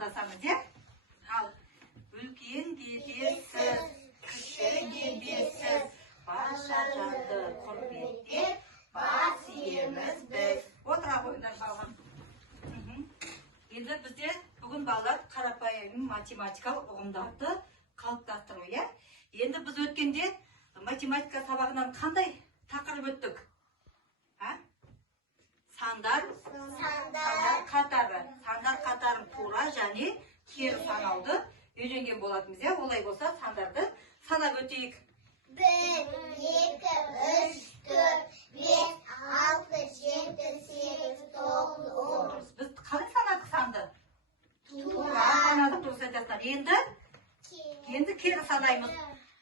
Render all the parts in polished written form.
амандасамыз, е? Ал, үлкенге дерсіз, кішіге дерсіз, барша жанды құрметтеп, бас иеміз біз. Отыра қойыңдар балам. Енді бізде бүгін балалар қарапайым математикалық ұғымдарды қалыптастыру, е? Енді біз өткенде математика сабағынан қандай тақырып өттік? Сандар қатары. Сандар қатарын тура және кері санауды үйренген болатынбыз, е? Олай болса сандарды санап өтейік. 1, 2, 3, 4, 5, 6, 7, 8, 9, 10. Біз қалай санадық санды? Тура санадық, дұрыс айтасыздар. Енді кері санаймыз.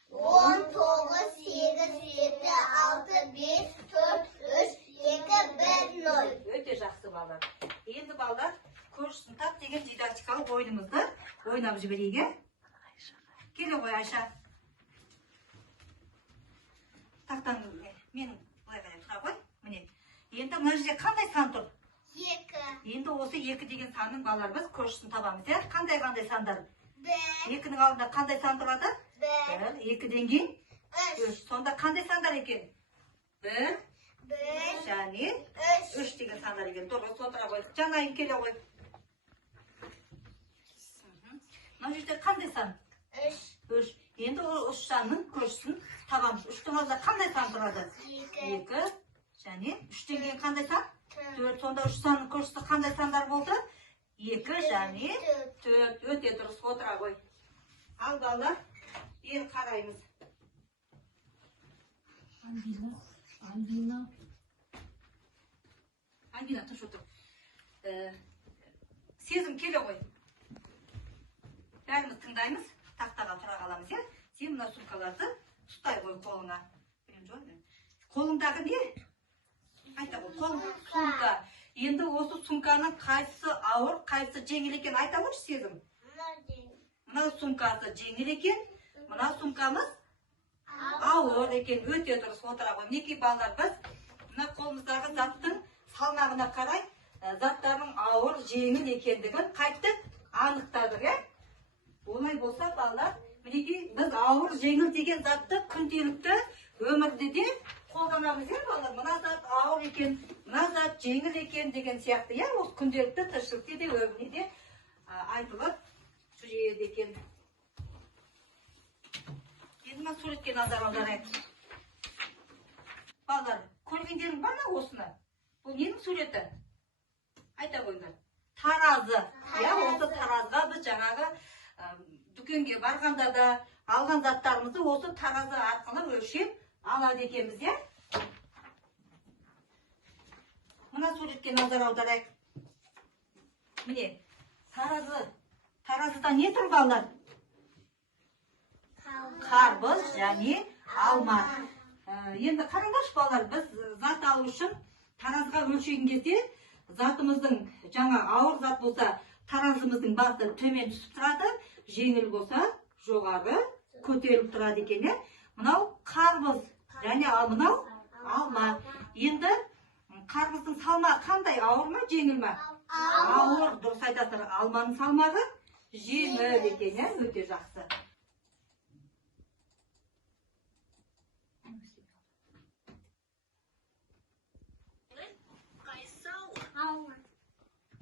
10, 9, 8, 7, 6, 5, 4, 3, 2, 1, 0. Өте жақсы балалар. Енді балалар көршісін тап деген дидактикалық ойынымызды ойнап жіберейік. Келе ғой, Айша. Тақтаңыз, мен бұлай қарай тұра ғой. Міне. Енді мына жерде қандай сан тұр? 2. Енді осы 2 деген санның балалар біз көршісін табамыз, е? Қандай сандар? 1. 2-ның алдында қандай сан тұрады? 1. 2-ден кейін 3. 3. Сонда қандай сандар екен? 1 және 3 деген сандар екен. Дұрыс, отыра қойдық. Жанайын келе ғой. Мына жерде қандай сан? 3. Енді ол 3 санның көршісін табамыз. 3-тің алдында қандай сан тұрады? 2 және 3-тен кейін қандай сан? 4. Сонда 3 санның көршісі қандай сандар болды? 2 және 4. Өте дұрыс, отыра қой. Ал балалар, ел қараймыз. Альбина, тұрш отыр. Сезім келе ғой. Бәріміз тыңдаймыз, тақтаға тұра қаламыз, е? Сен мына сумкаларды тұтай қой қолыңа. Қолыңдағы не? Айта ғой, қолың сумка. Енді осы сумканың қайсысы ауыр, қайсысы жеңіл екен айта қойшы, Сезім. Мына сумкасы жеңіл екен, мына сумкамыз ауыр екен. Өте дұрыс, отыра ғой. Мінекей балалар, біз мына қолымыздағы заттың салмағына қарай заттардың ауыр, жеңіл екендігін қайттық, анықтадық, е? Олай болса балалар, мінекей біз ауыр, жеңіл деген затты күнделікті өмірде де қолданамыз, е балалар? Мына зат ауыр екен, мына зат жеңіл екен деген сияқты, е? Осы күнделікті тіршілікте де өмірде де айтылып жүреді екен. Енді мына суретке назар аударайық. Балалар, көргендерің бар ма осыны? Бұл ненің суреті? Айта қойыңдар. Таразы. Я, осы таразға біз жаңағы дүкенге барғанда да алған заттарымызды осы таразы арқылы өлшеп алады екенбіз, е? Мына суретке назар аударайық. Міне, таразы. Таразыда не тұр балалар? Қарбыз және алма. Енді қараңдаршы балалар, біз зат алу үшін таразыға өлшеген кезде затымыздың жаңа ауыр зат болса таразымыздың басы төмен түсіп тұрады, жеңіл болса жоғары көтеріліп тұрады екен, е? Мынау қарбыз және мынау алма. Енді қарбыздың салмағы қандай, ауыр ма, жеңіл ма? Ауыр, дұрыс айтасыздар. Алманың салмағы жеңіл екен, е? Өте жақсы.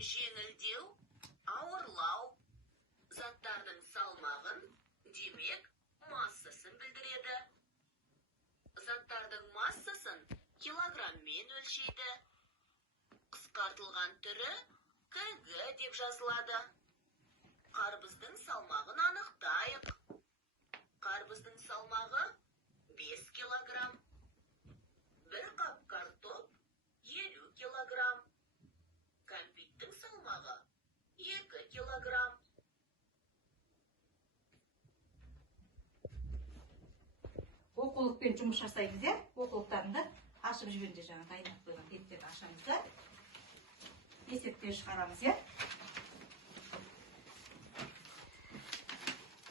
Жеңілдеу, ауырлау, заттардың салмағын, демек, массасын білдіреді. Заттардың массасын килограммен өлшейді. Қысқартылған түрі кг деп жазылады. Қарбыздың салмағын анықтайық. Қарбыздың салмағы 5 килограмм. Бір қап картоп 50 килограмм. Кәмпиттің салмағы 2 килограмм. Оқулықпен жұмыс жасаймыз, е? Оқулықтарында ашып жіберді жаңа дайындап қойған беттерді ашамыз да есептер шығарамыз, е?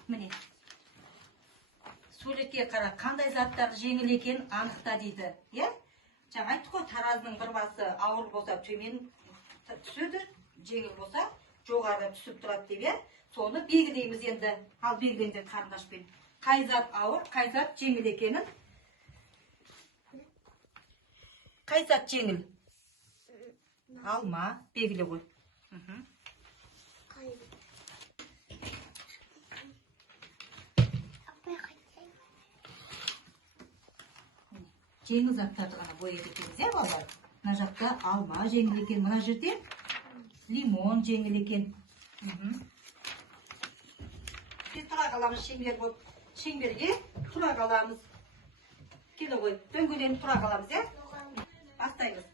Міне. Суретке қара, қандай заттар жеңіл екен анықта дейді, е? Жаңа айттық қой, таразының бір басы ауыр болса төмен түседі, жеңіл болса жоғары түсіп тұрады деп, иә. Соны белгілейміз енді. Ал белгілеңдер қарындашпен. Қай зат ауыр, қай зат жеңіл екенін. Қай зат жеңіл? Алма, белгіле ғой. Жеңіл заттарды ғана бояйды екенбіз, иә балалар? Мына жақта алма жеңіл екен, мына жерде лимон жеңіл екен. Тұра қаламыз шеңбер болып. Шеңберге тұра қаламыз. Келе ғой, дөңгеленіп тұра қаламыз, иә? Бастаймыз.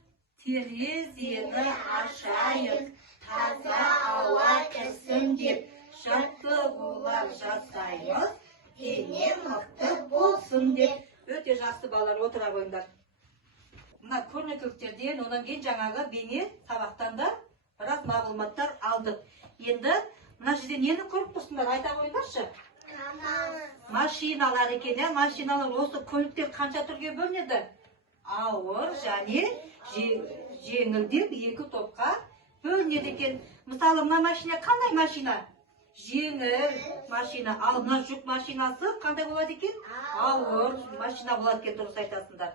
Терезені ашайық, таза ауа кірсін деп, жаттығулар жасаймыз, дене мықты болсын деп. Өте жақсы балалар, отыра қойыңдар. Мына көрнекіліктерден, одан кейін жаңағы бейне сабақтан да біраз мағлұматтар алдық. Енді мына жерде нені көріп тұрсыңдар, айта қойыңдаршы? Машиналар екен, машиналар осы көліктер қанша түрге бөлінеді? Ауыр және жеңіл деп екі топқа бөлінеді екен. Мысалы, мына машина қандай машина? Жеңіл машина. Ал мына жүк машинасы қандай болады екен? Ауыр машина болады екен, дұрыс айтасыңдар.